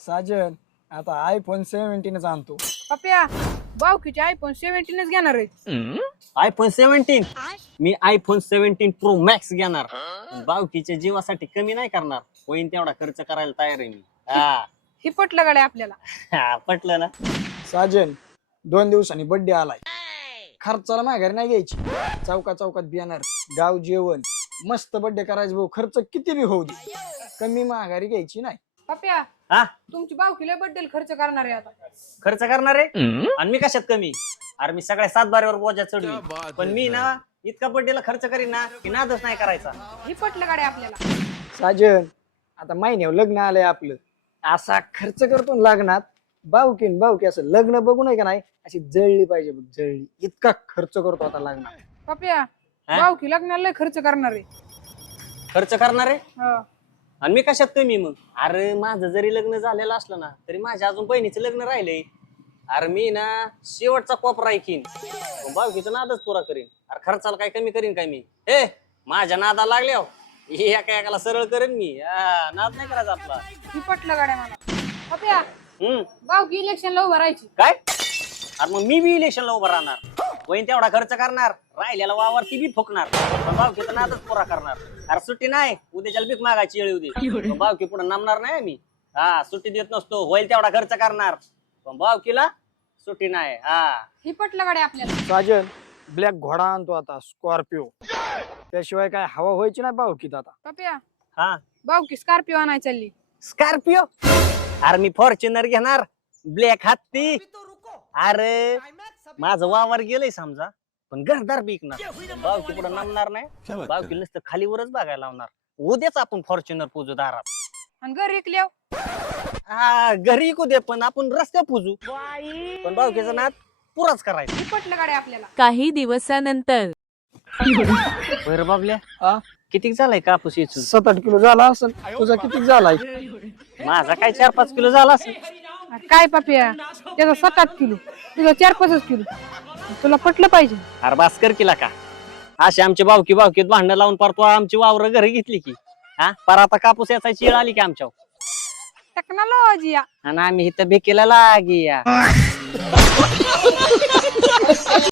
साजन आता iPhone 17 आणतो. पप्या बावकीचे iPhone 17च घेणार आहे. iPhone 17 मी iPhone 17 Pro Max घेणार. बावकीच्या जीवासाठी कमी नाही करणार. होईन तेवढा खर्च करायला तयार आहे मी. ही पटलं गाड्या आपल्याला. पटलं ना. साजन 2 दिवसांनी बर्थडे आलाय. खर्चाला माघारी नाही घ्यायची. चौकात बियाणार, गाव जेवण, मस्त बर्थडे करायचं भाऊ. खर्च किती बी होऊ दे, कमी माघारी घ्यायची नाही. पप्या हा तुमची बावकीला बद्दल खर्च करणार आहे आता. खर्च करणार आहे आणि मी कशात कमी. अरे मी सगळ्या 7 बारीवर बोजा चढवी. पण मी ना इतका बर्थडेला खर्च करीन ना की नादच नाही करायचा. ही पटलं गाड्या आपल्याला. साजन आता महिन्यावर लग्न आलंय आपलं. असा खर्च करतो ना लग्नात. बावकी असं लग्न बघू नाही का नाही, अशी जळली पाहिजे बघ, जळली. इतका खर्च करतो आता लग्नात. पप्या बावकी लग्नाला लय खर्च करणार आहे. खर्च करणार आहे हो. आणि मी कशात कमी मग. अरे माझं जरी लग्न झालेलं असलं ना तरी माझ्या अजून बहिणीचं लग्न राहिलंय. अरे मी ना शेवटचा कोपरा ऐकीन, बावकीचा नादच पुरा करीन. अरे खर्चाला काय कमी करीन काय मी. हे माझ्या नादा लागल्या एकाला सरळ करेन मी. नाद नाही करायचा आपला. ही पटलं गाड्या मला. पप्या बावकी इलेक्शनला उभं राहायची. काय. अरे मग मी बी इलेक्शनला उभं राहणार. होईन तेवढा खर्च करणार, राहिलेला वावर ती बी फुकणार, पण बावकीचा नादच पुरा करणार. अरे सुट्टी नाही, उद्याच्याला भीक मागायची वेळ उद्या. बावकी पुढे नामणार नाही मी. सुट्टी देत नसतो. होईल तेवढा खर्च करणार, पण बावकीला सुट्टी नाही. ही पटलं गाड्या आपल्याला. साजन ब्लॅक घोडा आणतो आता, स्कॉर्पिओ. त्याशिवाय काय हवा व्हायची नाही बावकीत आता. पप्या बावकी स्कॉर्पिओ आणाय चालली. स्कॉर्पिओ. अरे मी फॉर्च्युनर घेणार, ब्लॅक हत्ती. अरे माझं वावर गेलंय समजा, पण घरदार बिकणार. बावकी पुढे नामणार नाही. बावकी नुसतं खालीवरच बघायला लावणार. उद्याच आपण फॉर्च्युनर पूजू दारात. आणि घर विकल्यावर घरी ऐकू दे, पण आपण रस्त्यावर पूजू. पण बावकीचा नाद पुराच करायचा. ही पटलं गाड्या आपल्याला. काही दिवसानंतर बरं बाबल्या किती झालाय कापूस इचून. 7-8 किलो झाला असेल. तुझा किती झालाय. माझा काय 4-5 किलो झाला असेल. काय पप्या त्याचा 7-8 किलो, तुझा 4-5 किलो. तुला पटलं पाहिजे. अरे भास्कर केला का अशी आमची बावकीत भांडणं लावून पारतो आमची वावर घरी घेतली की. पर आता कापूस याचा चिळ आली की आमच्या. टेक्नॉलॉजी आणि आम्ही इथं बेकेला लागी या.